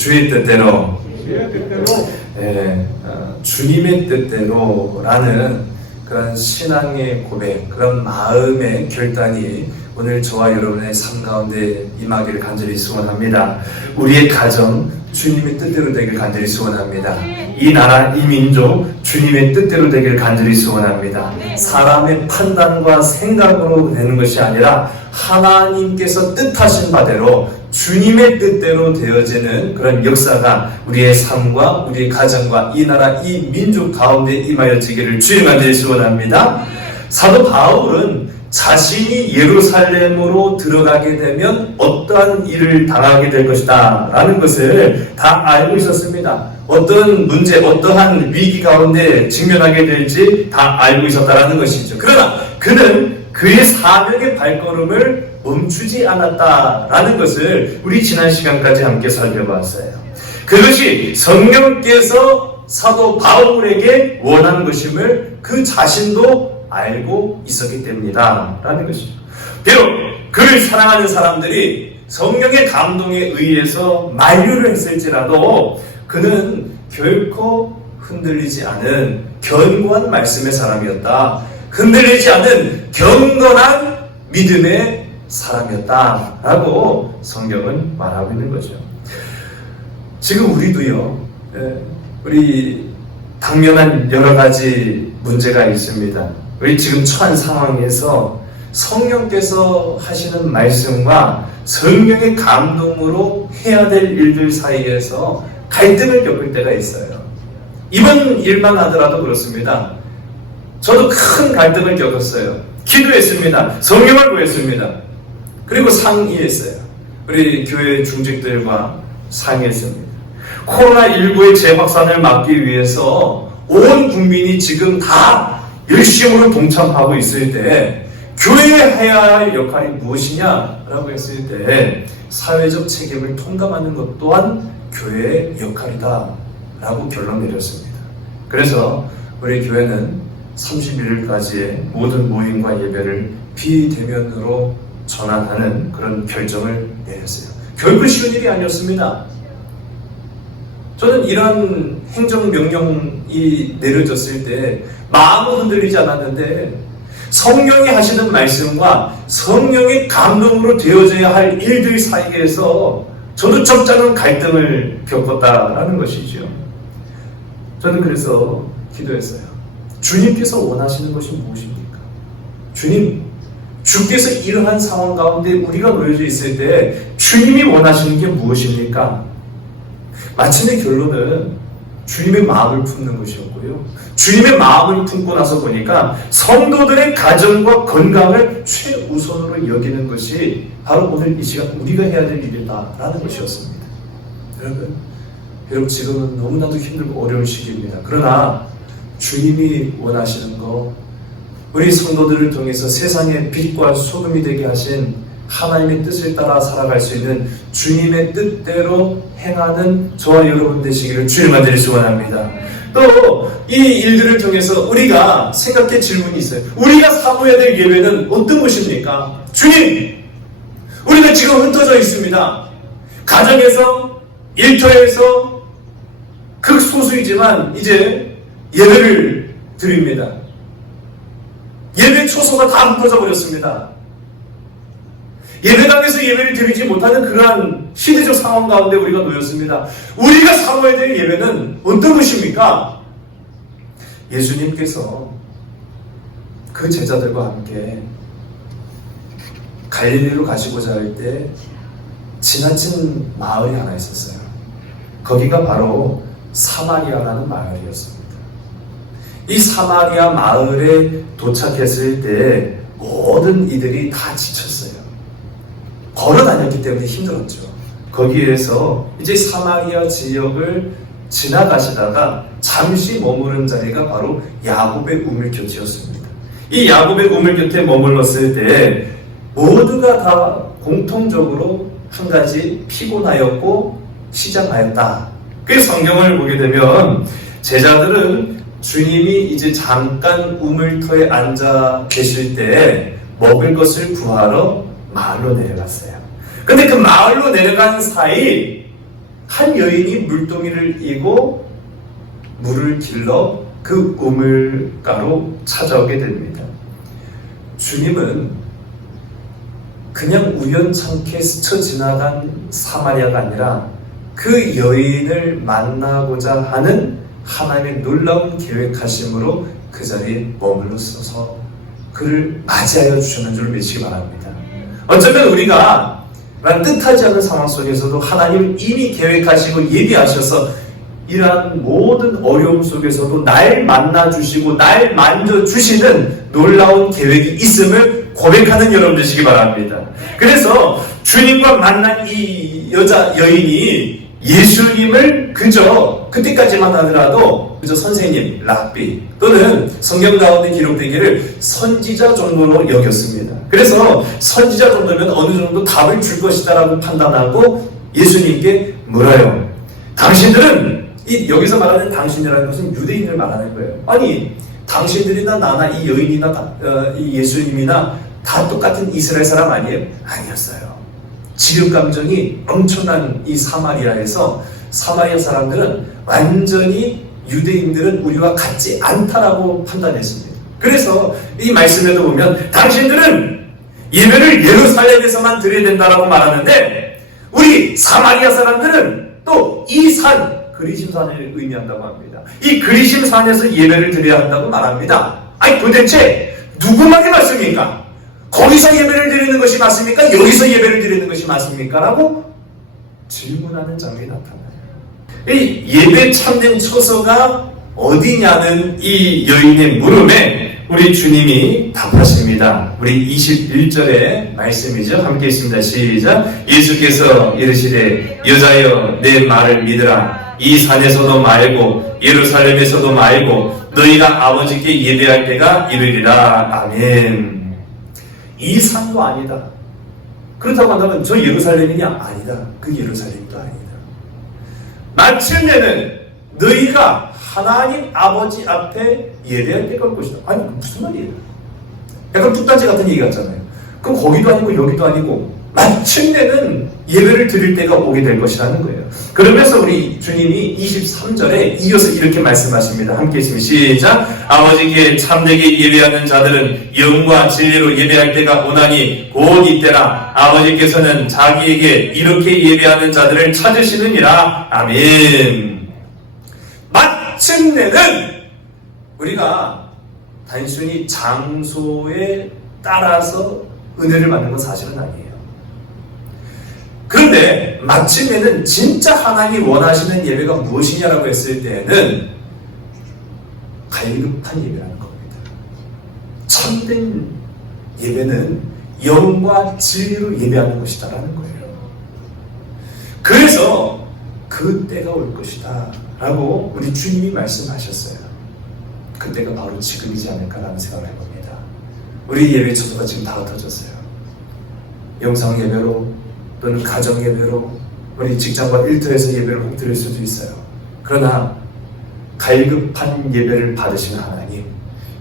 주의 뜻대로. 주의 뜻대로. 주님의 뜻대로라는 그런 신앙의 고백, 그런 마음의 결단이 오늘 저와 여러분의 삶 가운데 임하기를 간절히 소원합니다. 우리의 가정 주님의 뜻대로 되길 간절히 소원합니다. 이 나라, 이 민족 주님의 뜻대로 되길 간절히 소원합니다. 사람의 판단과 생각으로 되는 것이 아니라 하나님께서 뜻하신 바대로 주님의 뜻대로 되어지는 그런 역사가 우리의 삶과 우리의 가정과 이 나라, 이 민족 가운데 임하여지기를 주님 간절히 소원합니다. 사도 바울은 자신이 예루살렘으로 들어가게 되면 어떠한 일을 당하게 될 것이다 라는 것을 다 알고 있었습니다. 어떤 문제, 어떠한 위기 가운데 직면하게 될지 다 알고 있었다라는 것이죠. 그러나 그는 그의 사명의 발걸음을 멈추지 않았다라는 것을 우리 지난 시간까지 함께 살펴봤어요. 그것이 성령께서 사도 바울에게 원한 것임을 그 자신도 알고 있었기 때문이다 라는 것이죠. 비록 그를 사랑하는 사람들이 성령의 감동에 의해서 만류를 했을지라도 그는 결코 흔들리지 않은 견고한 말씀의 사람이었다. 흔들리지 않은 경건한 믿음의 사람이었다라고 성경은 말하고 있는 거죠. 지금 우리도요, 우리 당면한 여러 가지 문제가 있습니다. 우리 지금 처한 상황에서 성령께서 하시는 말씀과 성령의 감동으로 해야 될 일들 사이에서 갈등을 겪을 때가 있어요. 이번 일만 하더라도 그렇습니다. 저도 큰 갈등을 겪었어요. 기도했습니다. 성령을 구했습니다. 그리고 상의했어요. 우리 교회 중직들과 상의했습니다. 코로나19의 재확산을 막기 위해서 온 국민이 지금 다 열심으로 동참하고 있을 때 교회에 해야 할 역할이 무엇이냐라고 했을 때 사회적 책임을 통감하는 것 또한 교회의 역할이다 라고 결론 내렸습니다. 그래서 우리 교회는 31일까지의 모든 모임과 예배를 비대면으로 전환하는 그런 결정을 내렸어요. 결코 쉬운 일이 아니었습니다. 저는 이런 행정명령이 내려졌을 때 마음은 흔들리지 않았는데 성령이 하시는 말씀과 성령의 감동으로 되어져야 할 일들 사이에서 저도 점잖은 갈등을 겪었다라는 것이죠. 저는 그래서 기도했어요. 주님께서 원하시는 것이 무엇입니까? 주님, 주께서 이러한 상황 가운데 우리가 놓여져 있을 때 주님이 원하시는 게 무엇입니까? 마침내 결론은 주님의 마음을 품는 것이었고요. 주님의 마음을 품고 나서 보니까 성도들의 가정과 건강을 최우선으로 여기는 것이 바로 오늘 이 시간 우리가 해야 될 일이다라는 것이었습니다. 여러분, 비록 지금은 너무나도 힘들고 어려운 시기입니다. 그러나 주님이 원하시는 것, 우리 성도들을 통해서 세상의 빛과 소금이 되게 하신 하나님의 뜻을 따라 살아갈 수 있는 주님의 뜻대로 행하는 저와 여러분 되시기를 주님 간절히 소원합니다. 또 이 일들을 통해서 우리가 생각할 질문이 있어요. 우리가 사모해야 될 예배는 어떤 것입니까? 주님, 우리가 지금 흩어져 있습니다. 가정에서, 일터에서 극소수이지만 이제 예배를 드립니다. 예배 초소가 다 흩어져 버렸습니다. 예배당에서 예배를 드리지 못하는 그러한 시대적 상황 가운데 우리가 놓였습니다. 우리가 사모해야 될 예배는 어떤 것입니까? 예수님께서 그 제자들과 함께 갈릴리로 가시고자 할 때 지나친 마을이 하나 있었어요. 거기가 바로 사마리아라는 마을이었습니다. 이 사마리아 마을에 도착했을 때 모든 이들이 다 지쳤어요. 걸어 다녔기 때문에 힘들었죠. 거기에서 이제 사마리아 지역을 지나가시다가 잠시 머무른 자리가 바로 야곱의 우물 곁이었습니다. 이 야곱의 우물 곁에 머물렀을 때 모두가 다 공통적으로 한 가지 피곤하였고 시장하였다. 그 성경을 보게 되면 제자들은 주님이 이제 잠깐 우물터에 앉아 계실 때 먹을 것을 구하러 마을로 내려갔어요. 근데 그 마을로 내려간 사이 한 여인이 물동이를 이고 물을 길러 그 우물가로 찾아오게 됩니다. 주님은 그냥 우연찮게 스쳐 지나간 사마리아가 아니라 그 여인을 만나고자 하는 하나님의 놀라운 계획하심으로 그 자리에 머물러 서서 그를 맞이하여 주시는 줄 믿으시기 바랍니다. 어쩌면 우리가 뜻하지 않은 상황 속에서도 하나님 이미 계획하시고 예비하셔서 이러한 모든 어려움 속에서도 날 만나주시고 날 만져주시는 놀라운 계획이 있음을 고백하는 여러분 되시기 바랍니다. 그래서 주님과 만난 이 여인이 예수님을 그때까지만 하더라도 그저 선생님, 랍비 또는 성경 가운데 기록되기를 선지자 정도로 여겼습니다. 그래서 선지자 정도면 어느 정도 답을 줄 것이다 라고 판단하고 예수님께 물어요. 당신들은 여기서 말하는 당신이라는 것은 유대인을 말하는 거예요. 아니 당신들이나 나나 이 여인이나 이 예수님이나 다 똑같은 이스라엘 사람 아니에요? 아니었어요. 지역 감정이 엄청난 이 사마리아에서 사마리아 사람들은 완전히 유대인들은 우리와 같지 않다라고 판단했습니다. 그래서 이 말씀에도 보면 당신들은 예배를 예루살렘에서만 드려야 된다라고 말하는데 우리 사마리아 사람들은 또 이 산 그리심산을 의미한다고 합니다. 이 그리심산에서 예배를 드려야 한다고 말합니다. 아니 도대체 누구 말이 맞습니까? 거기서 예배를 드리는 것이 맞습니까? 여기서 예배를 드리는 것이 맞습니까? 라고 질문하는 장면이 나타나요. 이 예배 참된 처소가 어디냐는 이 여인의 물음에 우리 주님이 답하십니다. 우리 21절의 말씀이죠. 함께 있습니다. 시작. 예수께서 이르시되 여자여 내 말을 믿으라. 이 산에서도 말고 예루살렘에서도 말고 너희가 아버지께 예배할 때가 이르리라. 아멘. 이 산도 아니다. 그렇다고 한다면 저 예루살렘이냐? 아니다. 그 예루살렘도 아니다. 마침내는 너희가 하나님 아버지 앞에 예배할 때가 올 것이다. 아니 무슨 말이에요? 약간 뚝단지 같은 얘기 같잖아요. 그럼 거기도 아니고 여기도 아니고 마침내는 예배를 드릴 때가 오게 될 것이라는 거예요. 그러면서 우리 주님이 23절에 이어서 이렇게 말씀하십니다. 함께 있으면 시작. 아버지께 참되게 예배하는 자들은 영과 진리로 예배할 때가 오나니 곧 이때라. 아버지께서는 자기에게 이렇게 예배하는 자들을 찾으시느니라. 아멘. 마침내는 우리가 단순히 장소에 따라서 은혜를 받는 건 사실은 아니에요. 그런데 마침내는 진짜 하나님이 원하시는 예배가 무엇이냐라고 했을 때는 갈급한 예배라는 겁니다. 참된 예배는 영과 진리로 예배하는 것이다라는 거예요. 그래서 그 때가 올 것이다 라고 우리 주님이 말씀하셨어요. 그때가 바로 지금이지 않을까라는 생각을 해봅니다. 우리 예배 처소가 지금 다 흩어졌어요. 영상 예배로 또는 가정 예배로 우리 직장과 일터에서 예배를 꼭 드릴 수도 있어요. 그러나 갈급한 예배를 받으시는 하나님,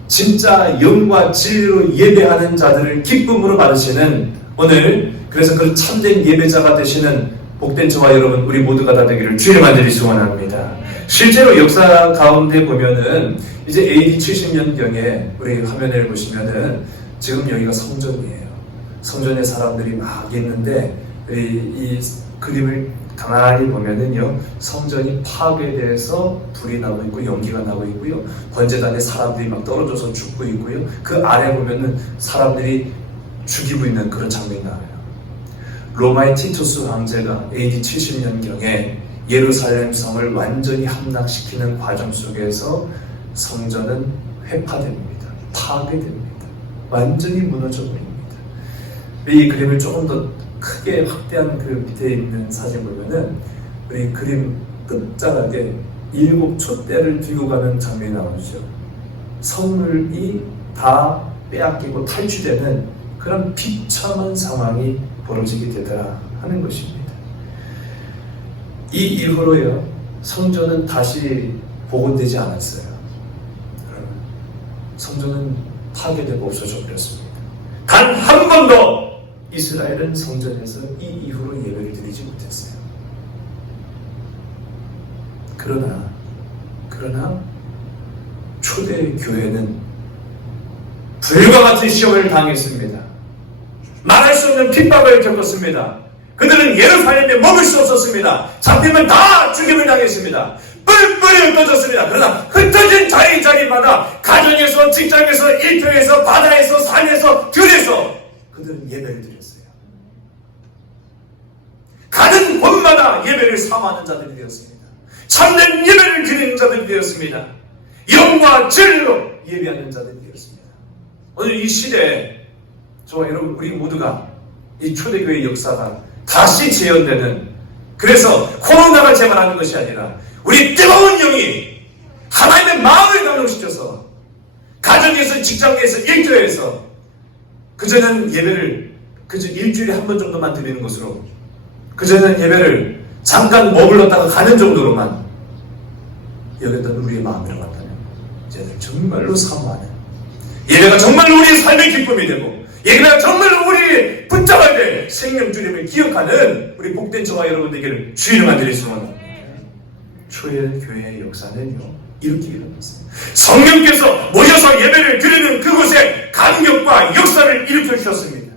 진짜 영과 진리로 예배하는 자들을 기쁨으로 받으시는 오늘 그래서 그 참된 예배자가 되시는 복된 저와 여러분 우리 모두가 다 되기를 주의 만들이 소원합니다. 실제로 역사 가운데 보면은 이제 AD 70년경에 우리 화면을 보시면은 지금 여기가 성전이에요. 성전에 사람들이 막 있는데 이 그림을 가만히 보면은요, 성전이 파괴돼서 불이 나고 있고 연기가 나고 있고요, 번제단에 사람들이 막 떨어져서 죽고 있고요, 그 아래 보면은 사람들이 죽이고 있는 그런 장면이 나와요. 로마의 티투스 황제가 AD 70년경에 예루살렘 성을 완전히 함락시키는 과정 속에서 성전은 회파됩니다. 파괴됩니다. 완전히 무너져 버립니다. 이 그림을 조금 더 크게 확대한 그 밑에 있는 사진 보면은 우리 그림 끝자락에 7촛대를 들고 가는 장면이 나오죠. 성물이 다 빼앗기고 탈취되는 그런 비참한 상황이 벌어지게 되더라 하는 것입니다. 이 이후로요, 성전은 다시 복원되지 않았어요. 성전은 파괴되고 없어져 버렸습니다. 단 한 번도 이스라엘은 성전에서 이 이후로 예배를 드리지 못했어요. 그러나 초대교회는 불과 같은 시험을 당했습니다. 말할 수 없는 핍박을 겪었습니다. 그들은 예루살렘에 머물 수 없었습니다. 잡히면 다 죽임을 당했습니다. 뿔뿔이 흩어졌습니다. 그러나 흩어진 자리마다 가정에서, 직장에서, 일터에서, 바다에서, 산에서, 들에서 그들은 예배를 드렸어요. 가는 곳마다 예배를 사모하는 자들이 되었습니다. 참된 예배를 드리는 자들이 되었습니다. 영과 진리로 예배하는 자들이 되었습니다. 오늘 이 시대에 저와 여러분 우리 모두가 이 초대교회의 역사가 다시 재현되는, 그래서 코로나가 재발하는 것이 아니라 우리 뜨거운 영이 하나님의 마음을 감동시켜서 가정에서, 직장에서, 일터에서 그저는 예배를 일주일에 한 번 정도만 드리는 것으로, 그저는 예배를 잠깐 머물렀다가 가는 정도로만 여겼던 우리의 마음이라고 한다면 이제는 정말로 사모하는, 예배가 정말로 우리의 삶의 기쁨이 되고, 예배가 정말로 우리 붙잡아야 될 생명주님을 기억하는 우리 복된 저와 여러분들에게 주의를 만들어 주시면, 초대교회의 역사는요 이렇게 일어났습니다. 성령께서 모여서 예배를 드리는 그곳에 감격과 역사를 일으켜 주셨습니다.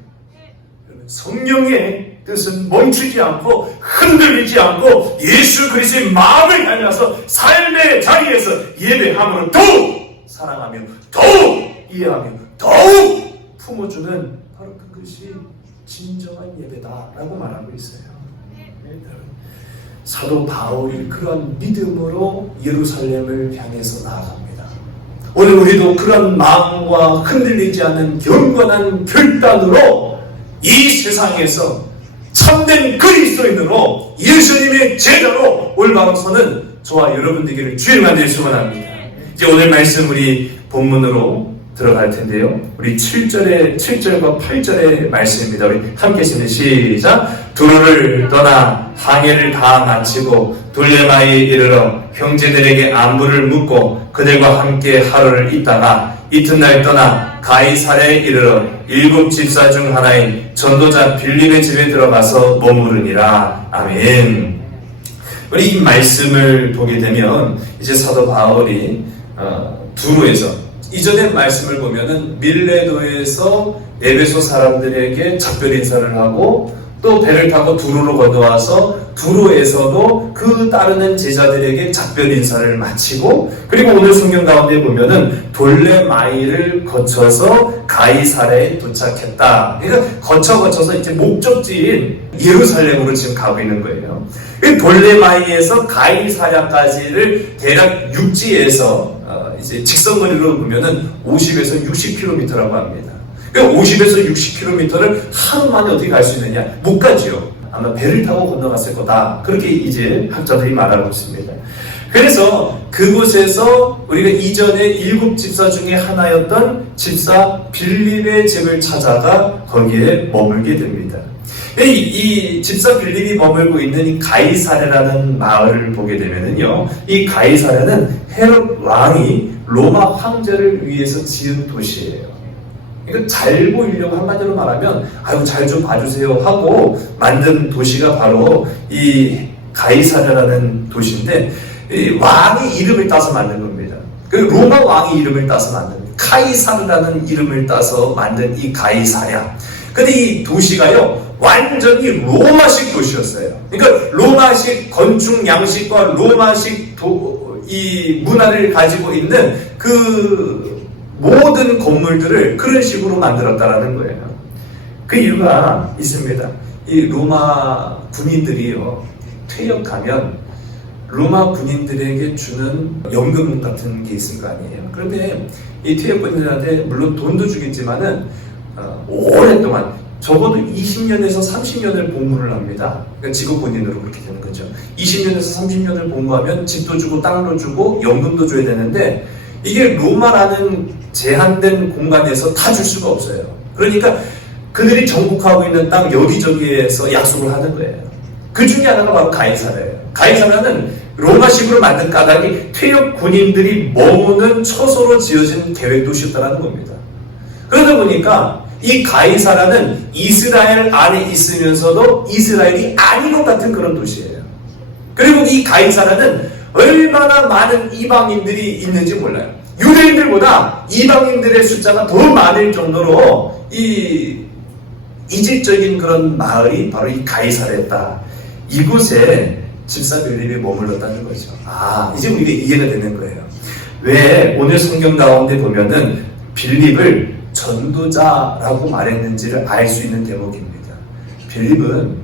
여러분, 성령의 뜻은 멈추지 않고 흔들리지 않고 예수 그리스도의 마음을 향해서 삶의 자리에서 예배함으로 더욱 사랑하며 더욱 이해하며 더욱 품어주는 바로 그것이 진정한 예배다라고 말하고 있어요. 사도 바울이 그런 믿음으로 예루살렘을 향해서 나아갑니다. 오늘 우리도 그런 마음과 흔들리지 않는 경건한 결단으로 이 세상에서 참된 그리스도인으로 예수님의 제자로 올바로 서는 저와 여러분들에게 주의를 만들 수만 합니다. 이제 오늘 말씀 우리 본문으로 들어갈 텐데요. 우리 7절과 8절의 말씀입니다. 우리 함께 읽습니다. 시작. 두로를 떠나 항해를 다 마치고 돌레마에 이르러 형제들에게 안부를 묻고 그들과 함께 하루를 있다가 이튿날 떠나 가이사랴에 이르러 7 집사 중 하나인 전도자 빌립의 집에 들어가서 머무르니라. 아멘. 우리 이 말씀을 보게 되면 이제 사도 바울이 두로에서, 이전의 말씀을 보면은 밀레도에서 에베소 사람들에게 작별 인사를 하고 또 배를 타고 두로로 건너와서 두로에서도 그 따르는 제자들에게 작별 인사를 마치고, 그리고 오늘 성경 가운데 보면은 돌레마이를 거쳐서 가이사랴에 도착했다. 그러니까 거쳐서 이제 목적지인 예루살렘으로 지금 가고 있는 거예요. 돌레마이에서 가이사랴까지를 대략 육지에서 이제 직선거리로 보면은 50에서 60km라고 합니다. 50에서 60km를 하루 만에 어떻게 갈 수 있느냐? 못 가지요. 아마 배를 타고 건너갔을 거다. 그렇게 이제 학자들이 말하고 있습니다. 그래서 그곳에서 우리가 이전에 7 집사 중에 하나였던 집사 빌립의 집을 찾아가 거기에 머물게 됩니다. 이 집사 빌립이 머물고 있는 이 가이사랴라는 마을을 보게 되면은요, 이 가이사랴는 헤롯 왕이 로마 황제를 위해서 지은 도시예요. 이거 잘 보이려고 한마디로 말하면 아유 잘 좀 봐주세요 하고 만든 도시가 바로 이 가이사랴라는 도시인데, 이 왕의 이름을 따서 만든 겁니다. 그 로마 왕의 이름을 따서 만든 카이사르라는 이름을 따서 만든 이 가이사랴. 근데 이 도시가요 완전히 로마식 도시였어요. 그러니까 로마식 건축 양식과 로마식 이 문화를 가지고 있는 그 모든 건물들을 그런 식으로 만들었다라는 거예요. 그 이유가 있습니다. 이 로마 군인들이요 퇴역하면 로마 군인들에게 주는 연금 같은 게 있을 거 아니에요. 그런데 이 퇴역군들한테 물론 돈도 주겠지만은 오랫동안 적어도 20년에서 30년을 복무를 합니다. 그러니까 직업군인으로 그렇게 되는 거죠. 20년에서 30년을 복무하면 집도 주고 땅도 주고 연금도 줘야 되는데, 이게 로마라는 제한된 공간에서 다 줄 수가 없어요. 그러니까 그들이 정복하고 있는 땅 여기저기에서 약속을 하는 거예요. 그 중에 하나가 바로 가이사랴예요. 가이사랴는 로마식으로 만든 까닭이 퇴역 군인들이 머무는 처소로 지어진 계획도시였다는 겁니다. 그러다 보니까 이 가이사랴는 이스라엘 안에 있으면서도 이스라엘이 아닌 것 같은 그런 도시예요. 그리고 이 가이사랴는 얼마나 많은 이방인들이 있는지 몰라요. 유대인들보다 이방인들의 숫자가 더 많을 정도로 이 이질적인 그런 마을이 바로 이 가이사랴였다. 이곳에 집사 빌립이 머물렀다는 거죠. 이제 우리가 이해가 되는 거예요. 왜 오늘 성경 가운데 보면은 빌립을 전도자라고 말했는지를 알 수 있는 대목입니다. 빌립은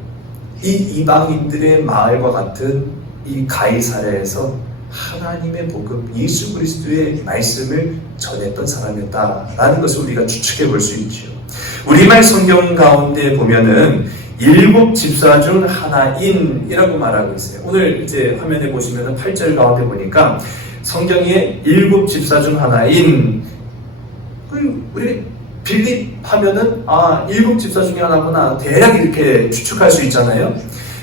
이 이방인들의 마을과 같은 이 가이사랴에서 하나님의 복음, 예수 그리스도의 말씀을 전했던 사람이었다라는 것을 우리가 추측해 볼 수 있죠. 우리말 성경 가운데 보면은 7 집사 중 하나인이라고 말하고 있어요. 오늘 이제 화면에 보시면은 8절 가운데 보니까 성경에 7 집사 중 하나인, 우리 빌립 하면은 7 집사 중에 하나구나 대략 이렇게 추측할 수 있잖아요.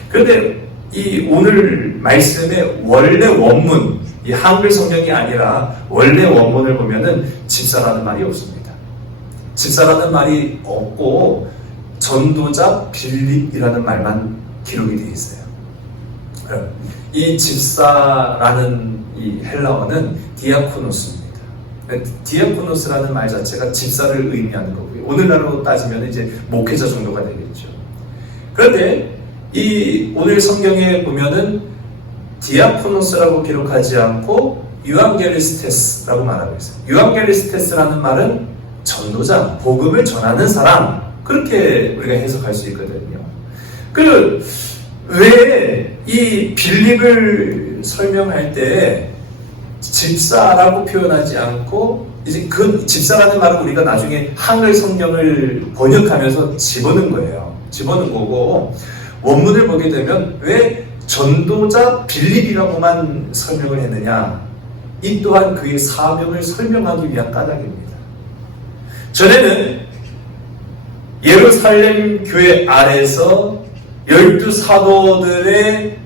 그런데 이 오늘 말씀의 원래 원문, 이 한글 성경이 아니라 원래 원문을 보면은 집사라는 말이 없습니다. 집사라는 말이 없고 전도자 빌립이라는 말만 기록이 되어 있어요. 이 집사라는 이 헬라어는 디아코노스입니다. 디아코노스라는 말 자체가 집사를 의미하는 거고요. 오늘날로 따지면 이제 목회자 정도가 되겠죠. 그런데 이 오늘 성경에 보면은 디아코노스라고 기록하지 않고 유앙겔리스테스라고 말하고 있어요. 유앙겔리스테스라는 말은 전도자, 복음을 전하는 사람, 그렇게 우리가 해석할 수 있거든요. 왜 이 빌립을 설명할 때 집사라고 표현하지 않고 이제 그 집사라는 말은 우리가 나중에 한글 성경을 번역하면서 집어넣은 거예요. 집어넣은 거고 원문을 보게 되면 왜 전도자 빌립이라고만 설명을 했느냐? 이 또한 그의 사명을 설명하기 위한 까닭입니다. 전에는 예루살렘 교회 아래서 12 사도들의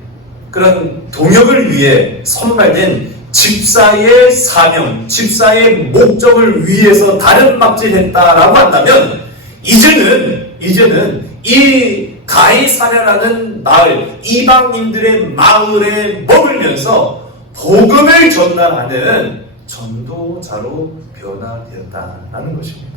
그런 동역을 위해 선발된 집사의 사명, 집사의 목적을 위해서 다른 막질했다라고 한다면 이제는 이 가이사랴라는 마을, 이방인들의 마을에 머물면서 복음을 전달하는 전도자로 변화되었다는 것입니다.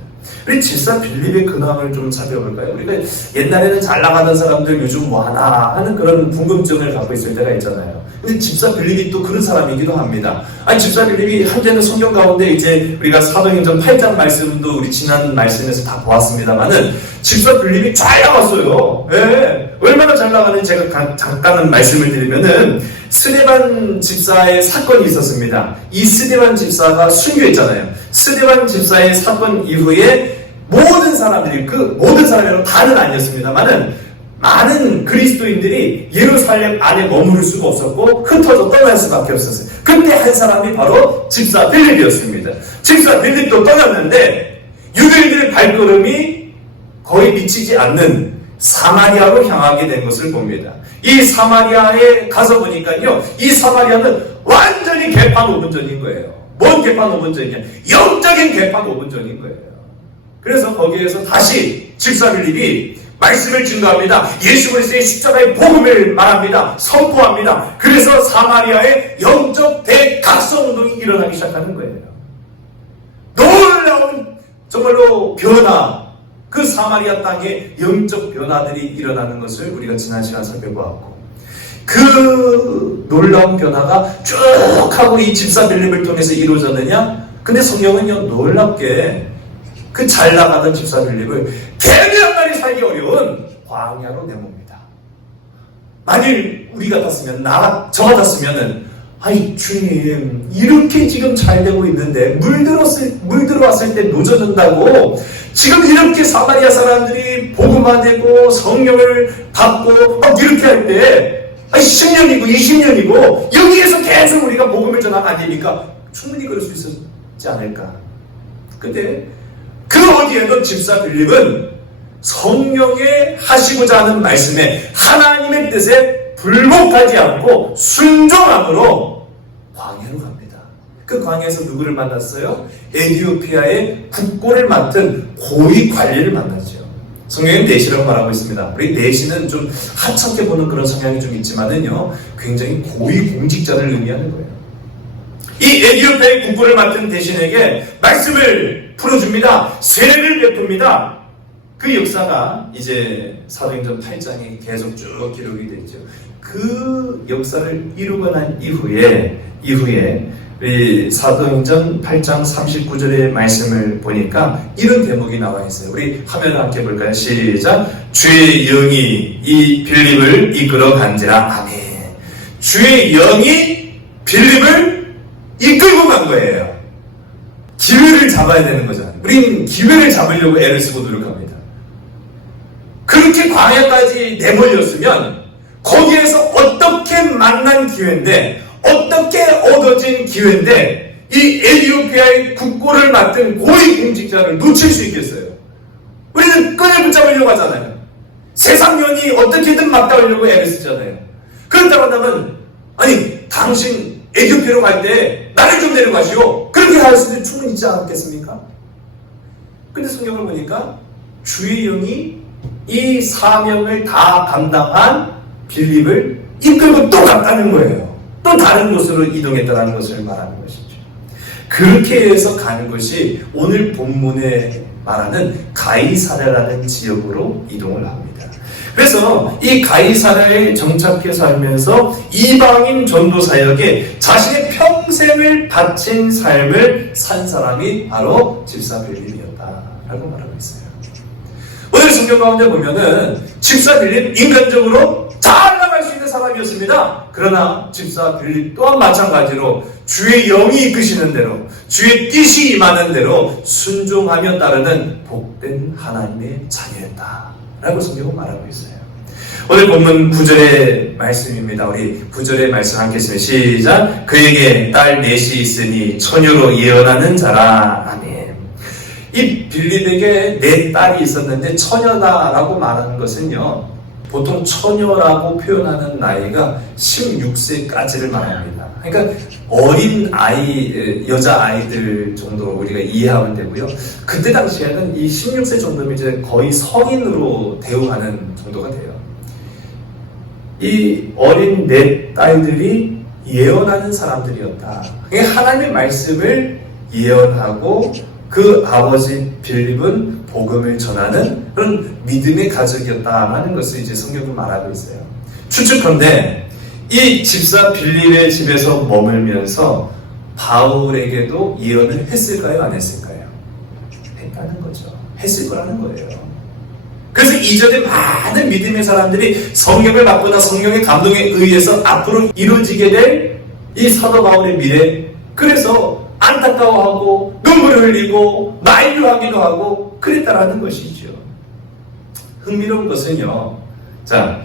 우리 집사 빌립의 근황을 좀 살펴볼까요? 우리가 옛날에는 잘 나가던 사람들 요즘 뭐 하나 하는 그런 궁금증을 갖고 있을 때가 있잖아요. 근데 집사 빌립이 또 그런 사람이기도 합니다. 집사 빌립이 한때는 성경 가운데 이제 우리가 사도행전 8장 말씀도 우리 지난 말씀에서 다 보았습니다만은 집사 빌립이 잘 나갔어요. 예. 얼마나 잘 나가는지 제가 잠깐은 말씀을 드리면은 스데반 집사의 사건이 있었습니다. 이 스데반 집사가 순교했잖아요. 스데반 집사의 사건 이후에 모든 사람들이 모든 사람이 다는 아니었습니다만은 많은 그리스도인들이 예루살렘 안에 머무를 수가 없었고 흩어져 떠날 수밖에 없었어요. 그때 한 사람이 바로 집사 빌립이었습니다. 집사 빌립도 떠났는데 유대인들의 발걸음이 거의 미치지 않는 사마리아로 향하게 된 것을 봅니다. 이 사마리아에 가서 보니까요, 이 사마리아는 완전히 개판 5분 전인 거예요. 뭔 개판 5분 전이냐? 영적인 개판 5분 전인 거예요. 그래서 거기에서 다시 집사 빌립이 말씀을 증거합니다. 예수 그리스도의 십자가의 복음을 말합니다. 선포합니다. 그래서 사마리아의 영적 대각성 운동이 일어나기 시작하는 거예요. 놀라운 정말로 변화, 그 사마리아 땅에 영적 변화들이 일어나는 것을 우리가 지난 시간 살펴보았고, 그 놀라운 변화가 쭉 하고 이 집사 빌립을 통해서 이루어졌느냐? 근데 성경은요, 놀랍게 그 잘 나가던 집사 빌립을 개미한마리 살기 어려운 광야로 내뭅니다. 만일 우리 같았으면, 저 같았으면은, 주님, 이렇게 지금 잘 되고 있는데, 물 들어왔을 때 노져든다고, 지금 이렇게 사마리아 사람들이 복음화되고, 성령을 받고, 이렇게 할 때, 10년이고, 20년이고, 여기에서 계속 우리가 복음을 전하면 안 되니까, 충분히 그럴 수 있었지 않을까. 근데, 그 어디에도 집사 빌립은 성령의 하시고자 하는 말씀에 하나님의 뜻에 불복하지 않고 순종함으로 광야로 갑니다. 그 광야에서 누구를 만났어요? 에티오피아의 국고를 맡은 고위 관리를 만났죠. 성경은 내시라고 말하고 있습니다. 우리 내시는 좀 하찮게 보는 그런 성향이 좀 있지만은요, 굉장히 고위공직자를 의미하는 거예요. 이 에디오피아의 국보를 맡은 대신에게 말씀을 풀어줍니다. 세례를 베풉니다. 그 역사가 이제 사도행전 8장에 계속 쭉 기록이 되죠. 그 역사를 이루고 난 이후에 우리 사도행전 8장 39절의 말씀을 보니까 이런 대목이 나와 있어요. 우리 화면을 함께 볼까요? 시작. 주의 영이 이 빌립을 이끌어 간지라. 아멘. 주의 영이 빌립을 이끌고 간 거예요. 기회를 잡아야 되는 거잖아요. 우린 기회를 잡으려고 애를 쓰고 노력합니다. 그렇게 광야까지 내몰렸으면 거기에서 어떻게 만난 기회인데, 어떻게 얻어진 기회인데 이 에티오피아의 국고를 맡은 고위공직자를 놓칠 수 있겠어요? 우리는 끈을 붙잡으려고 하잖아요. 세상년이 어떻게든 막다으려고 애를 쓰잖아요. 그렇다고 한다면, 아니 당신 에티오피아로 갈 때 나를 좀 데려가시오, 그렇게 할 수도 충분히 있지 않겠습니까? 근데 성경을 보니까 주의 영이 이 사명을 다 감당한 빌립을 이끌고 또 갔다는 거예요. 또 다른 곳으로 이동했다는 것을 말하는 것이죠. 그렇게 해서 가는 것이 오늘 본문에 말하는 가이사랴라는 지역으로 이동을 합니다. 그래서 이 가이사랴에 정착해 살면서 이방인 전도 사역에 자신의 평생을 바친 삶을 산 사람이 바로 집사 빌립이었다라고 말하고 있어요. 오늘 성경 가운데 보면은 집사 빌립 인간적으로 잘 나갈 수 있는 사람이었습니다. 그러나 집사 빌립 또한 마찬가지로 주의 영이 이끄시는 대로, 주의 뜻이 임하는 대로 순종하며 따르는 복된 하나님의 자녀였다라고 성경은 말하고 있어요. 오늘 본문 9절의 말씀입니다. 우리 9절의 말씀 함께 읽겠습니다. 시작. 그에게 딸 넷이 있으니 처녀로 예언하는 자라. 아멘. 이 빌립에게 네 딸이 있었는데 처녀다라고 말하는 것은요, 보통 처녀라고 표현하는 나이가 16세까지를 말합니다. 그러니까 어린 아이, 여자 아이들 정도로 우리가 이해하면 되고요. 그때 당시에는 이 16세 정도면 이제 거의 성인으로 대우하는 정도가 돼요. 이 어린 네 딸들이 예언하는 사람들이었다. 그러니까 하나님의 말씀을 예언하고 그 아버지 빌립은 복음을 전하는 그런 믿음의 가족이었다라는 것을 이제 성경은 말하고 있어요. 추측컨대 이 집사 빌립의 집에서 머물면서 바울에게도 예언을 했을까요? 안 했을까요? 했다는 거죠. 했을 거라는 거예요. 그래서 이전에 많은 믿음의 사람들이 성경을 받거나 성령의 감동에 의해서 앞으로 이루어지게 될 이 사도 바울의 미래, 그래서 안타까워하고 눈물을 흘리고 만류하기도 하고 그랬다라는 것이죠. 흥미로운 것은요, 자,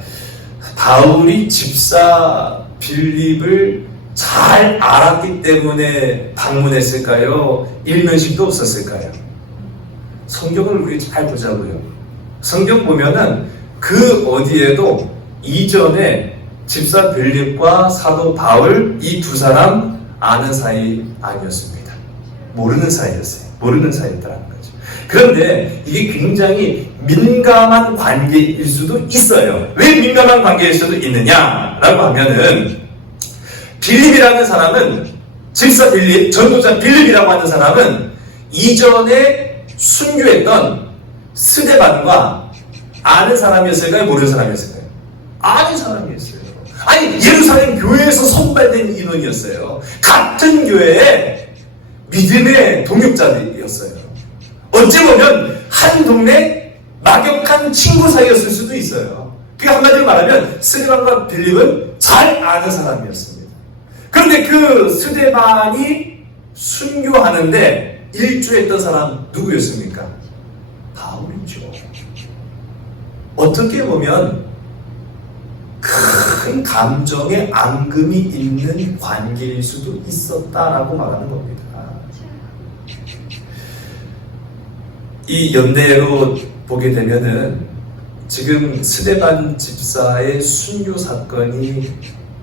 바울이 집사 빌립을 잘 알았기 때문에 방문했을까요? 일면식도 없었을까요? 성경을 우리 잘 보자고요. 성경 보면은 그 어디에도 이전에 집사 빌립과 사도 바울 이 두 사람 아는 사이 아니었습니다. 모르는 사이였어요. 모르는 사이였다는 거죠. 그런데 이게 굉장히 민감한 관계일 수도 있어요. 왜 민감한 관계일 수도 있느냐라고 하면은, 빌립이라는 사람은, 집사 빌립, 전도자 빌립이라고 하는 사람은 이전에 순교했던 스데반과 아는 사람이었을까요? 모르는 사람이었을까요? 아는 사람이었어요. 아니, 예루살렘 교회에서 선발된 인원이었어요. 같은 교회에 믿음의 동역자들이었어요. 어찌 보면 한 동네 막역한 친구 사이였을 수도 있어요. 그 한마디로 말하면 스데반과 빌립은 잘 아는 사람이었습니다. 그런데 그 스데반이 순교하는데 일주했던 사람 누구였습니까? 바울이죠. 어떻게 보면 큰 감정의 앙금이 있는 관계일 수도 있었다라고 말하는 겁니다. 이 연대로 보게 되면은 지금 스데반 집사의 순교 사건이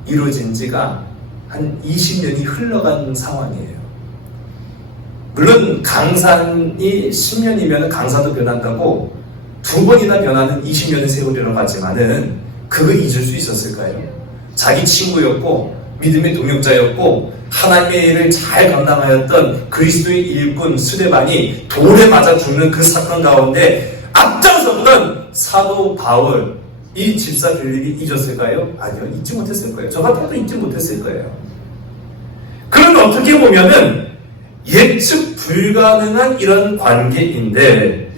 이루어진 지가 한 20년이 흘러간 상황이에요. 물론 강산이 10년이면 강산도 변한다고 두 번이나 변하는 20년의 세월이라고 하지만은 그거 잊을 수 있었을까요? 자기 친구였고 믿음의 동역자였고 하나님의 일을 잘 감당하였던 그리스도의 일꾼 스데반이 돌에 맞아 죽는 그 사건 가운데 앞장섰던 사도 바울, 이 집사 빌립이 잊었을까요? 아니요, 잊지 못했을 거예요. 저 같아도 잊지 못했을 거예요. 그런 어떻게 보면은 예측 불가능한 이런 관계인데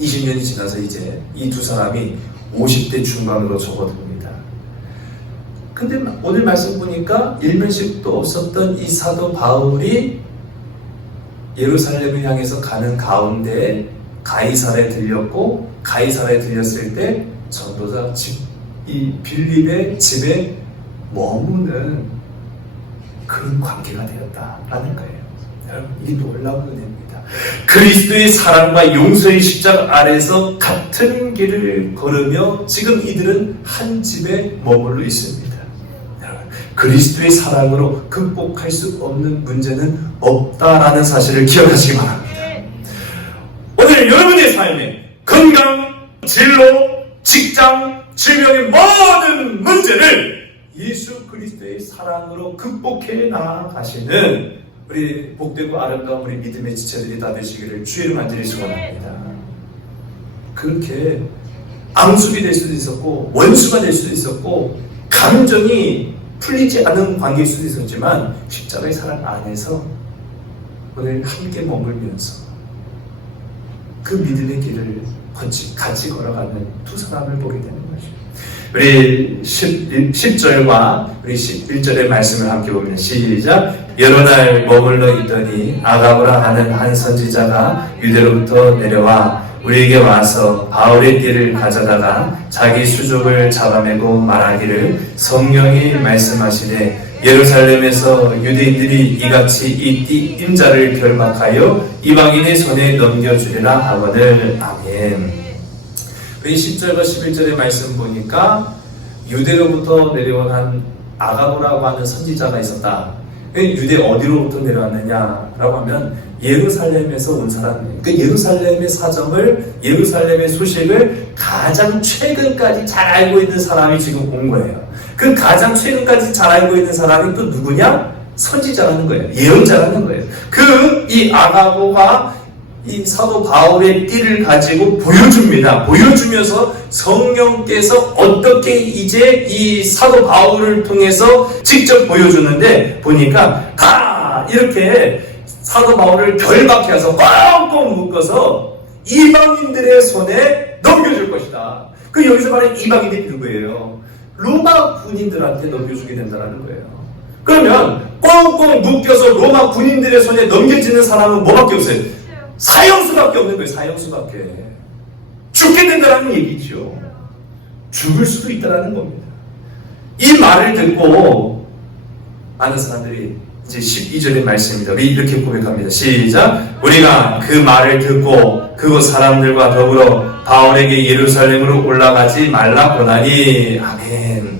20년이 지나서 이제 이 두 사람이 50대 중반으로 접어듭니다. 근데 오늘 말씀 보니까 일면식도 없었던 이 사도 바울이 예루살렘을 향해서 가는 가운데 가이사라에 들렸고, 가이사라에 들렸을 때 전도자 이 빌립의 집에 머무는 그런 관계가 되었다라는 거예요. 여러분, 이게 놀라운 은혜입니다. 그리스도의 사랑과 용서의 십자가 아래서 같은 길을 걸으며 지금 이들은 한 집에 머물러 있습니다. 그리스도의 사랑으로 극복할 수 없는 문제는 없다라는 사실을 기억하시기 바랍니다. 오늘 여러분의 삶에 건강, 진로, 직장, 질병의 모든 문제를 예수 그리스도의 사랑으로 극복해 나가시는 우리 복되고 아름다운 우리 믿음의 지체들이 다 되시기를 주의 이름 간절히 소원합니다. 그렇게 앙숙이 될 수도 있었고 원수가 될 수도 있었고 감정이 풀리지 않은 관계일 수도 있었지만 십자가의 사랑 안에서 오늘 함께 머물면서 그 믿음의 길을 같이 걸어가는 두 사람을 보게 되는 것이죠. 우리 10절과 우리 11절의 말씀을 함께 보면 시작. 여러 날 머물러 있더니 아가보라 하는 한 선지자가 유대로부터 내려와 우리에게 와서 바울의 띠를 가져다가 자기 수족을 잡아매고 말하기를 성령이 말씀하시되 예루살렘에서 유대인들이 이같이 이 띠 임자를 결박하여 이방인의 손에 넘겨주리라 하거늘. 아멘. 우리 10절과 11절의 말씀 보니까 유대로부터 내려온 한 아가보라고 하는 선지자가 있었다. 유대 어디로부터 내려왔느냐라고 하면 예루살렘에서 온 사람이에요. 그 예루살렘의 사정을, 예루살렘의 소식을 가장 최근까지 잘 알고 있는 사람이 지금 온 거예요. 그 가장 최근까지 잘 알고 있는 사람이 또 누구냐? 선지자라는 거예요. 예언자라는 거예요. 이 아가보가 이 사도 바울의 띠를 가지고 보여줍니다. 보여주면서 성령께서 어떻게 이제 이 사도 바울을 통해서 직접 보여주는데 보니까 다 이렇게 사도 바울을 결박해서 꽉꽉 묶어서 이방인들의 손에 넘겨줄 것이다. 여기서 말하는 이방인들이 누구예요? 로마 군인들한테 넘겨주게 된다는 거예요. 그러면 꽁꽁 묶여서 로마 군인들의 손에 넘겨지는 사람은 뭐밖에 없어요? 사형수밖에 없는 거예요. 사형수밖에. 죽게 된다는 얘기죠. 죽을 수도 있다는 겁니다. 이 말을 듣고 많은 사람들이 이제 12절의 말씀입니다. 우리 이렇게 고백합니다. 시작. 우리가 그 말을 듣고 그곳 사람들과 더불어 바울에게 예루살렘으로 올라가지 말라 보나니. 아멘.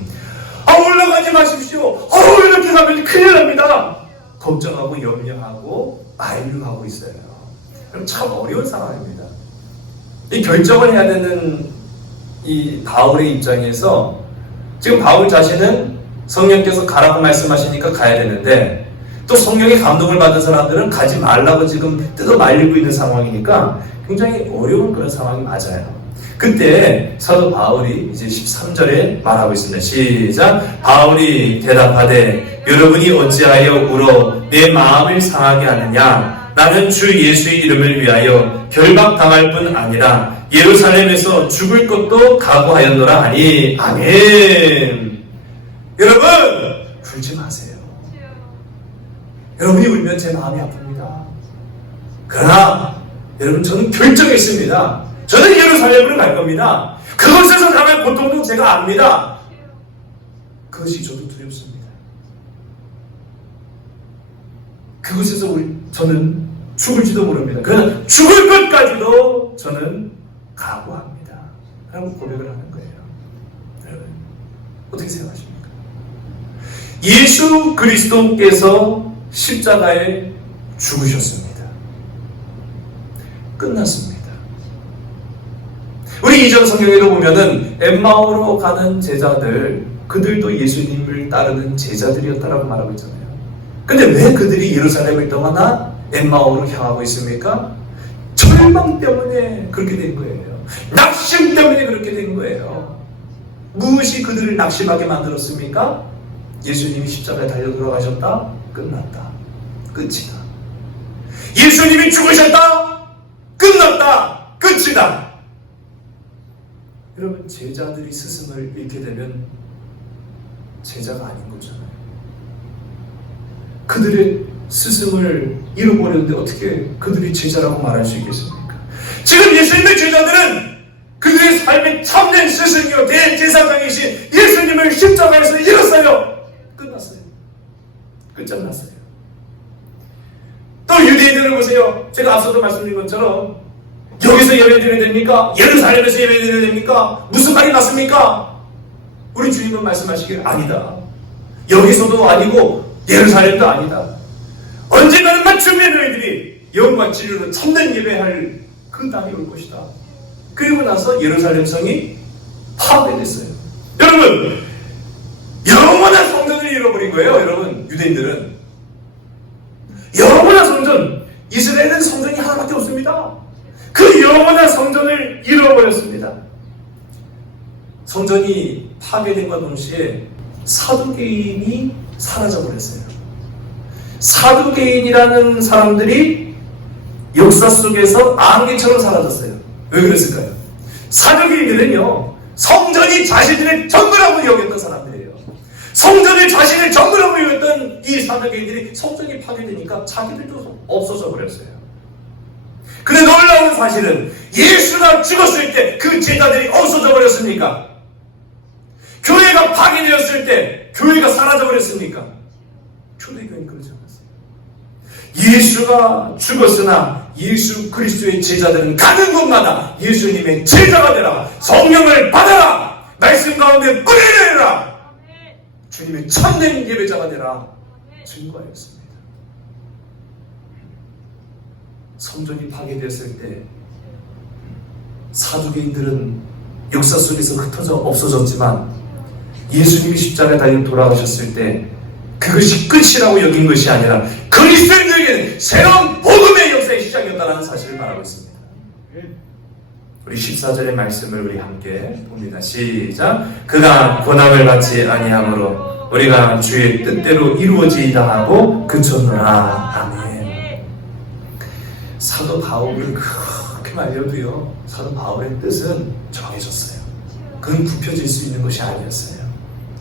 올라가지 마십시오. 이렇게 가면 큰일 납니다. 걱정하고 염려하고 만류하고 있어요. 그럼 참 어려운 상황입니다. 이 결정을 해야 되는 이 바울의 입장에서 지금 바울 자신은 성령께서 가라고 말씀하시니까 가야 되는데 또 성령의 감동을 받은 사람들은 가지 말라고 지금 뜯어 말리고 있는 상황이니까 굉장히 어려운 그런 상황이 맞아요. 그때 사도 바울이 이제 13절에 말하고 있습니다. 시작. 바울이 대답하되 여러분이 어찌하여 울어 내 마음을 상하게 하느냐. 나는 주 예수의 이름을 위하여 결박당할 뿐 아니라 예루살렘에서 죽을 것도 각오하였노라 하니. 아멘. 여러분 울지 마세요. 여러분이 울면 제 마음이 아픕니다. 그러나 여러분 저는 결정했습니다. 저는 예루살렘으로 갈 겁니다. 그곳에서 가면 고통도 제가 압니다. 그것이 저도 두렵습니다. 그곳에서 저는 죽을지도 모릅니다. 그러나 죽을 것까지도 저는 각오합니다. 라고 고백을 하는 거예요. 여러분 어떻게 생각하십니까? 예수 그리스도께서 십자가에 죽으셨습니다. 끝났습니다. 우리 이전 성경에도 보면은 엠마오로 가는 제자들, 그들도 예수님을 따르는 제자들이었다라고 말하고 있잖아요. 근데 왜 그들이 예루살렘을 떠나 엠마오로 향하고 있습니까? 절망 때문에 그렇게 된 거예요. 낙심 때문에 그렇게 된 거예요. 무엇이 그들을 낙심하게 만들었습니까? 예수님이 십자가에 달려 돌아가셨다? 끝났다. 끝이다. 예수님이 죽으셨다? 끝났다. 끝이다. 여러분, 제자들이 스승을 잃게 되면 제자가 아닌 거잖아요. 그들의 스승을 잃어버렸는데 어떻게 그들이 제자라고 말할 수 있겠습니까? 지금 예수님의 제자들은 그들의 삶의 참된 스승이요 대제사장이신 예수님을 십자가에서 잃었어요. 끝났어요. 끝장났어요. 또 유대인들을 보세요. 제가 앞서도 말씀드린 것처럼 여기서 예배드려야 됩니까? 예루살렘에서 예배드려야 됩니까? 무슨 말이 맞습니까? 우리 주님은 말씀하시길 아니다. 여기서도 아니고 예루살렘도 아니다. 언젠가는 맞춤의 너희들이 영과 진리로 참된 예배할 그 땅이 올 것이다. 그리고 나서 예루살렘 성이 파괴됐어요. 여러분, 영원한 성전을 잃어버린 거예요. 여러분, 유대인들은 영원한 성전, 이스라엘은 성전이 하나밖에 없습니다. 그 영원한 성전을 잃어버렸습니다. 성전이 파괴된과 동시에 사두개인이 사라져버렸어요. 사두개인이라는 사람들이 역사 속에서 안개처럼 사라졌어요. 왜 그랬을까요? 사두개인들은요, 성전이 자신들의 전부라고 여겼던 사람들이에요. 성전을 자신의 전부라고 여겼던 이 사두개인들이 성전이 파괴되니까 자기들도 없어져 버렸어요. 근데 놀라운 사실은 예수가 죽었을 때 그 제자들이 없어져 버렸습니까? 교회가 파괴되었을 때 교회가 사라져 버렸습니까? 초대교회는 그러지 않았어요. 예수가 죽었으나 예수 그리스도의 제자들은 가는 곳마다 예수님의 제자가 되라, 성령을 받아라, 말씀 가운데 뿌리내라, 주님의 참된 예배자가 되라 증거하였습니다. 성전이 파괴되었을 때 사두개인들은 역사 속에서 흩어져 없어졌지만 예수님이 십자가에 달려 돌아가셨을 때 그것이 끝이라고 여긴 것이 아니라 그리스도인들에게는 새로운 복음의 역사의 시작이었다는 사실을 말하고 있습니다. 우리 14절의 말씀을 우리 함께 봅니다. 시작. 그가 고난을 받지 아니함으로 우리가 주의 뜻대로 이루어지이다 하고 그쳤노라. 아멘. 사도 바울을 그렇게 말려도요, 사도 바울의 뜻은 정해졌어요. 그건 굽혀질 수 있는 것이 아니었어요.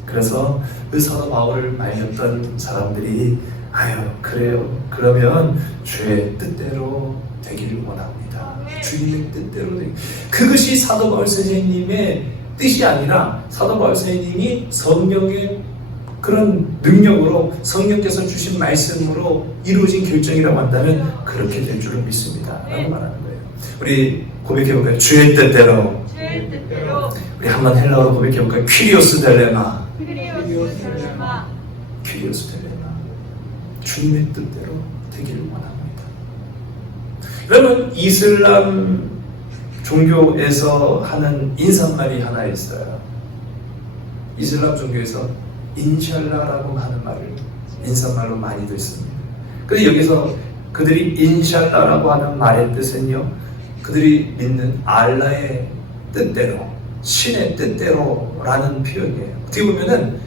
그래서 그 사도 바울을 말렸던 사람들이 아유 그래요, 그러면 주의 뜻대로 되기를 원합니다. 주님의 뜻대로 되기. 그것이 사도 바울 선생님의 뜻이 아니라 사도 바울 선생님이 성령의 그런 능력으로 성령께서 주신 말씀으로 이루어진 결정이라고 한다면 그렇게 될 줄을 믿습니다 라고 말하는 거예요. 우리 고백해볼까요? 주의 뜻대로. 우리 한번 헬라어로 고백해볼까요? 퀴리오스 델레마. 퀴리오스 델레마. 주님의 뜻대로 되기를 원합니다. 여러분, 이슬람 종교에서 하는 인사말이 하나 있어요. 이슬람 종교에서 인샬라라고 하는 말을 인사말로 많이 듣습니다. 근데 여기서 그들이 인샬라라고 하는 말의 뜻은요, 그들이 믿는 알라의 뜻대로, 신의 뜻대로라는 표현이에요. 어떻게 보면은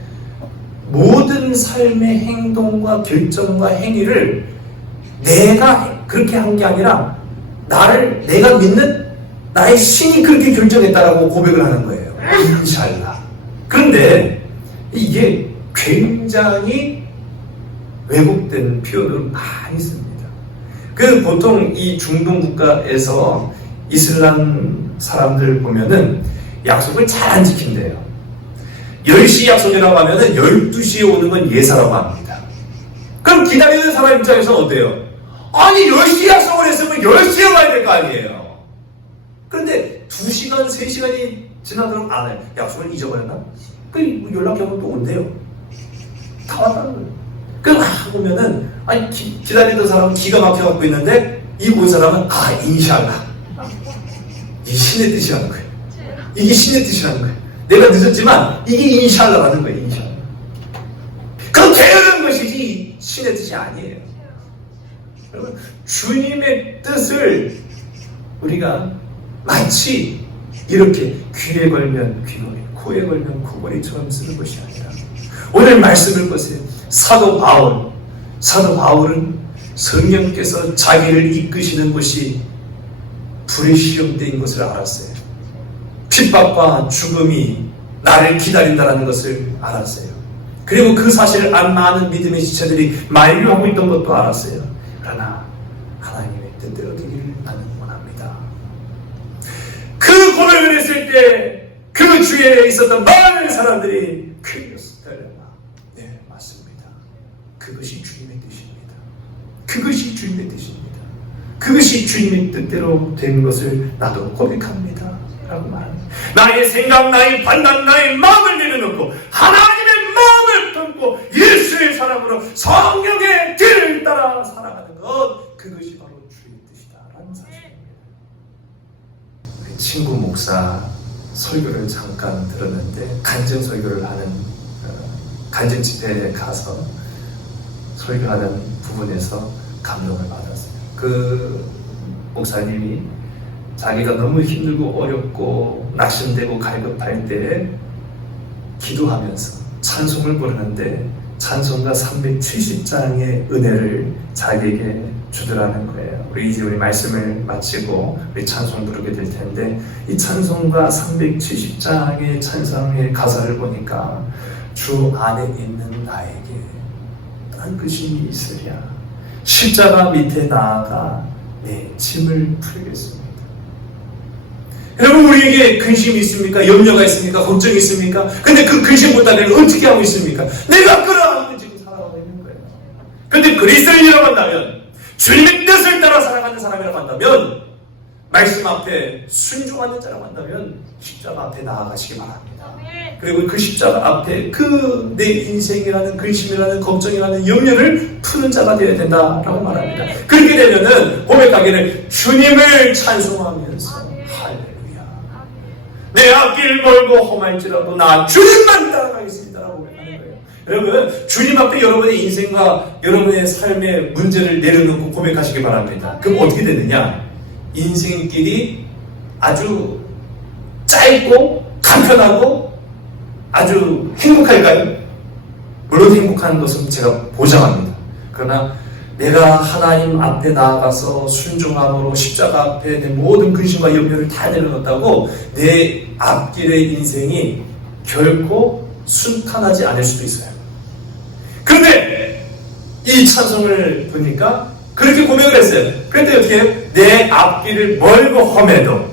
모든 삶의 행동과 결정과 행위를 내가 그렇게 한 게 아니라 내가 믿는 나의 신이 그렇게 결정했다라고 고백을 하는 거예요. 인샬라. 그런데 이게 굉장히 왜곡된 표현으로 많이 씁니다. 그 보통 이 중동 국가에서 이슬람 사람들 보면은 약속을 잘 안 지킨대요. 10시 약속이라고 하면은 12시에 오는 건 예사라고 합니다. 그럼 기다리는 사람 입장에서 어때요? 아니 10시 약속을 했으면 10시에 와야 될 거 아니에요. 그런데 2시간, 3시간이 지나도록 안 해요. 약속을 잊어버렸나? 그 연락이 오면 또 온대요. 다 왔다는 거예요. 그럼 보면은 아니 기다리던 사람은 기가 막혀 갖고 있는데 이 온 사람은 인샬라, 이 신의 뜻이라는 거예요. 이게 신의 뜻이라는 거예요. 내가 늦었지만 이게 인샬라라는 거예요. 인샬라. 그럼 되는 것이지 신의 뜻이 아니에요. 여러분, 주님의 뜻을 우리가 마치 이렇게 귀에 걸면 귀걸이, 코에 걸면 코걸이처럼 쓰는 것이 아니라, 오늘 말씀을 보세요. 사도 바울은 성령께서 자기를 이끄시는 것이 불의 시험대인 것을 알았어요. 핍박과 죽음이 나를 기다린다는 것을 알았어요. 그리고 그 사실을 안 많은 믿음의 지체들이 만류하고 있던 것도 알았어요. 그러나 하나님의 뜻대로 되기를 나는 원합니다. 그 고백을 했을 때 그 주위에 있었던 많은 사람들이 그리스도라. 네, 맞습니다. 그것이 주님의 뜻입니다. 그것이 주님의 뜻입니다. 그것이 주님의 뜻대로 된 것을 나도 고백합니다. 라고 말합니다. 나의 생각, 나의 판단, 나의 마음을 내려놓고 하나님의 마음을 품고 예수의 사랑으로 성령의 뒤를 따라 살아가는 것, 그것이 바로 주의 뜻이다라는 사실입니다. 친구 목사 설교를 잠깐 들었는데, 간증 설교를 하는 간증 집회에 가서 설교하는 부분에서 감동을 받았어요. 그 목사님이 자기가 너무 힘들고 어렵고 낙심되고 갈급할 때 기도하면서 찬송을 부르는데 찬송가 370장의 은혜를 자기에게 주더라는 거예요. 우리 말씀을 마치고 우리 찬송 부르게 될 텐데, 이 찬송가 370장의 찬송의 가사를 보니까 주 안에 있는 나에게 딴끝이 있으랴 십자가 밑에 나아가 내 짐을 풀겠습니다. 여러분, 우리에게 근심이 있습니까? 염려가 있습니까? 걱정이 있습니까? 근데 그 근심보다는 어떻게 하고 있습니까? 내가 끌어안고 지금 살아가고 있는 거예요. 근데 그리스도인이라고 한다면, 주님의 뜻을 따라 살아가는 사람이라고 한다면, 말씀 앞에 순종하는 자라고 한다면 십자가 앞에 나아가시기 바랍니다. 그리고 그 십자가 앞에 그 내 인생이라는 근심이라는 걱정이라는 염려를 푸는 자가 되어야 된다라고 말합니다. 그렇게 되면은 고백하기를 주님을 찬송하면서 내 앞길 멀고 험할지라도 나 주님만 따라가겠습니다라고 고백하는 거예요. 여러분, 주님 앞에 여러분의 인생과 여러분의 삶의 문제를 내려놓고 고백하시기 바랍니다. 그럼 어떻게 되느냐? 인생길이 아주 짧고 간편하고 아주 행복할까요? 물론 행복한 것은 제가 보장합니다. 그러나 내가 하나님 앞에 나아가서 순종함으로 십자가 앞에 내 모든 근심과 염려를 다 내려놓았다고 내 앞길의 인생이 결코 순탄하지 않을 수도 있어요. 그런데 이 찬송을 보니까 그렇게 고백을 했어요. 그런데 어떻게 해요? 내 앞길을 멀고 험해도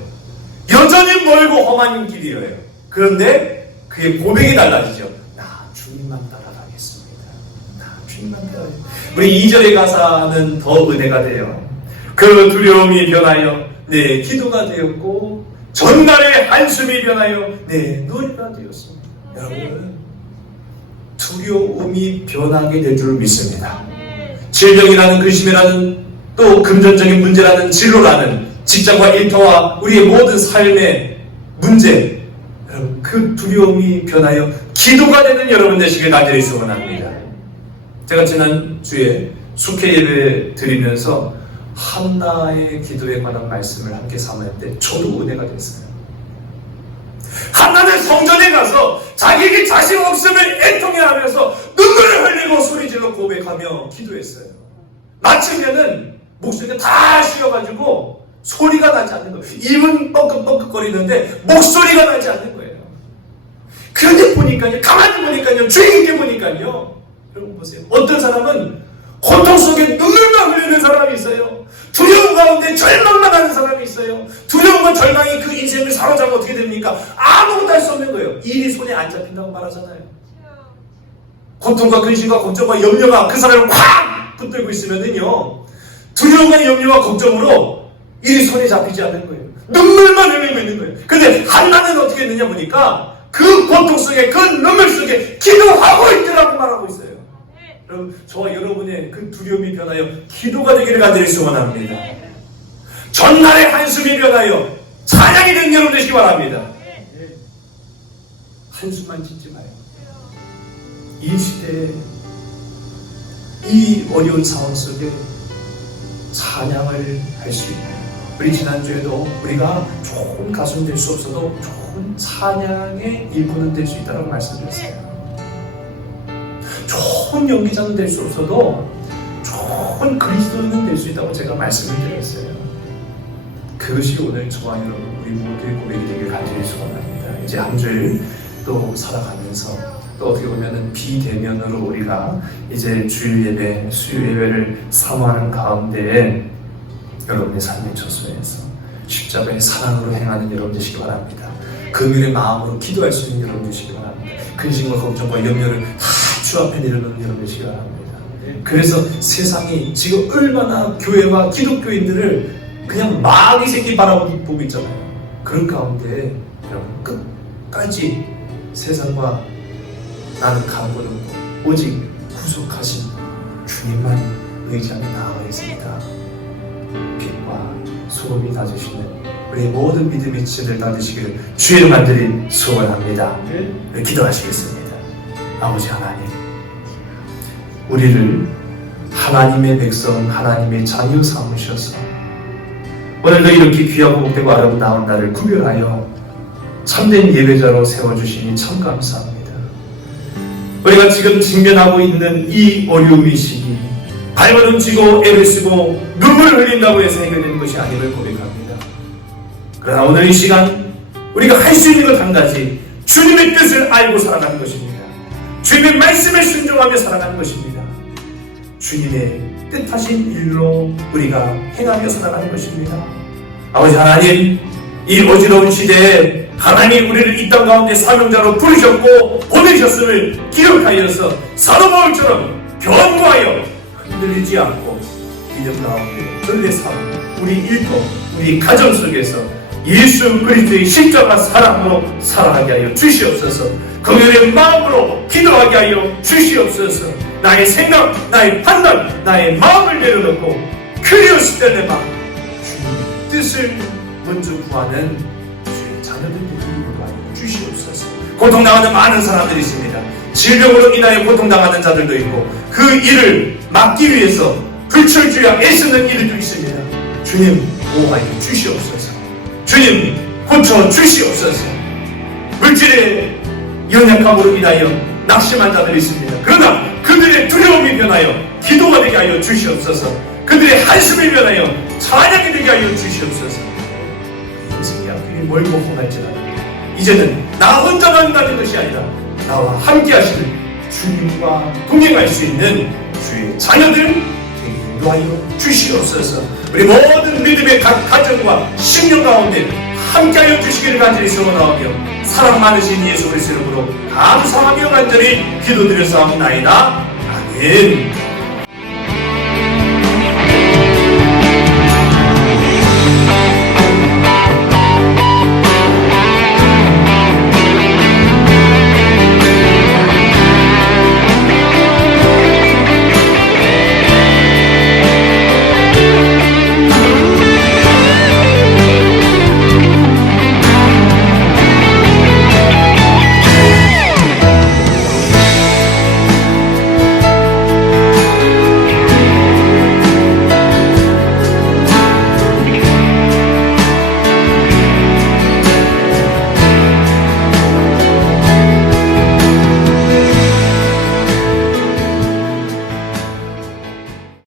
여전히 멀고 험한 길이에요. 그런데 그의 고백이 달라지죠. 나 주님만 따라가겠습니다. 나 주님만 따라가겠습니다. 우리 2절의 가사는 더 은혜가 돼요. 그 두려움이 변하여 내 기도가 되었고 전날의 한숨이 변하여 내 노래가 되었습니다. 여러분, 두려움이 변하게 될 줄 믿습니다. 질병이라는 근심이라는 또 금전적인 문제라는 진로라는 직장과 일터와 우리의 모든 삶의 문제, 여러분, 그 두려움이 변하여 기도가 되는 여러분 되시길 간절히 소원합니다. 제가 지난주에 숙회 예배 드리면서 한나의 기도에 관한 말씀을 함께 삼았는데 저도 은혜가 됐어요. 한나는 성전에 가서 자기에게 자신 없음을 애통해하면서 눈물을 흘리고 소리질러 고백하며 기도했어요. 마치면은 목소리가 다 쉬어가지고 소리가 나지 않는 거예요. 입은 뻥긋뻥긋거리는데 목소리가 나지 않는 거예요. 그런데 보니까요, 가만히 보니까요, 주인께 보니까요, 여러분 보세요. 어떤 사람은 고통 속에 눈물만 흘리는 사람이 있어요. 두려움 가운데 절망만 하는 사람이 있어요. 두려움과 절망이 그 인생을 사로잡아 어떻게 됩니까? 아무것도 할 수 없는 거예요. 일이 손에 안 잡힌다고 말하잖아요. 고통과 근심과 걱정과 염려가 그 사람을 콱 붙들고 있으면은요, 두려움과 염려와 걱정으로 일이 손에 잡히지 않는 거예요. 눈물만 흘리고 있는 거예요. 근데 한나는 어떻게 했느냐 보니까 그 고통 속에, 그 눈물 속에 기도하고 있더라고 말하고 있어요. 여러분, 저와 여러분의 그 두려움이 변하여 기도가 되기를 간절히 소원합니다. 전날의 한숨이 변하여 찬양이 된 여러분 되시기 바랍니다. 한숨만 짓지 마요. 이 시대에 이 어려운 상황 속에 찬양을 할 수 있는, 우리 지난주에도 우리가 좋은 가수는 될 수 없어도 좋은 찬양의 일꾼은 될 수 있다고 말씀드렸어요. 좋은 연기자는 될 수 없어도 좋은 그리스도인은 될 수 있다고 제가 말씀을 드렸어요. 그것이 오늘 저와 여러분 우리 모두의 고백이 되길 간절히 소원합니다. 이제 한 주일 또 살아가면서 또 어떻게 보면은 비대면으로 우리가 이제 주일 예배, 수요 예배를 사모하는 가운데에 여러분의 삶의 처소에서 십자가의 사랑으로 행하는 여러분 되시기 바랍니다. 금요일의 마음으로 기도할 수 있는 여러분 되시기 바랍니다. 근심과 걱정과 염려를 다 주 앞에 내려놓는 여러분 되시기 바랍니다. 그래서 세상이 지금 얼마나 교회와 기독교인들을 그냥 마귀 새끼 바라보고 있잖아요. 그런 가운데 여러분 끝까지 세상과 나는 가고는 오직 구속하신 주님만 의지하며 나아가 있습니다. 빛과 소금이 다주시는 우리 모든 믿음의 지체들 다주시기를 주의 이름 간절히 소원합니다. 기도하시겠습니다. 아버지 하나님, 우리를 하나님의 백성, 하나님의 자녀 삼으셔서 오늘도 이렇게 귀하고 복되고 아름다운 날을 구별하여 참된 예배자로 세워주시니 참 감사합니다. 우리가 지금 직면하고 있는 이 어려움의 시기, 발버둥 치고 애를 쓰고 눈물을 흘린다고 해서 해결되는 것이 아님을 고백합니다. 그러나 오늘 이 시간 우리가 할 수 있는 것 한 가지, 주님의 뜻을 알고 살아가는 것입니다. 주님의 말씀에 순종하며 살아가는 것입니다. 주님의 뜻하신 일로 우리가 행하며 살아가는 것입니다. 아버지 하나님, 이 어지러운 시대에 하나님 우리를 이 땅 가운데 사명자로 부르셨고 보내셨음을 기억하여서 사도 바울처럼 견고하여 흔들리지 않고 믿음 가운데 전례 삶, 우리 일터, 우리 가정 속에서 예수 그리스도의 십자가 사랑으로 살아가게 하여 주시옵소서. 금요일의 마음으로 기도하게 하여 주시옵소서. 나의 생각, 나의 판단, 나의 마음을 내려놓고 그리스도 내 마음, 주님의 뜻을 먼저 구하는 주의 자녀들 되게 하여 주시옵소서. 고통당하는 많은 사람들이 있습니다. 질병으로 인하여 고통당하는 자들도 있고 그 일을 막기 위해서 불철주야 애쓰는 이들도 있습니다. 주님 보호하여 주시옵소서. 주님 고쳐 주시옵소서. 물질의 연약함으로 인하여 낙심한 자들이 있습니다. 그러나 그들의 두려움이 변하여 기도가 되게 하여 주시옵소서. 그들의 한숨이 변하여 찬양이 되게 하여 주시옵소서. 인생이 앞이 멀고 험할지라도 이제는 나 혼자만 가는 것이 아니라 나와 함께 하시는 주님과 동행할 수 있는 주의 자녀들 되게 인도하여 주시옵소서. 우리 모든 믿음의 각 가정과 심령 가운데 함께하여 주시기를 간절히 소원하오며 사랑 많으신 예수 그리스도 이름으로 감사하며 간절히 기도드려 싸움나이다. 아멘.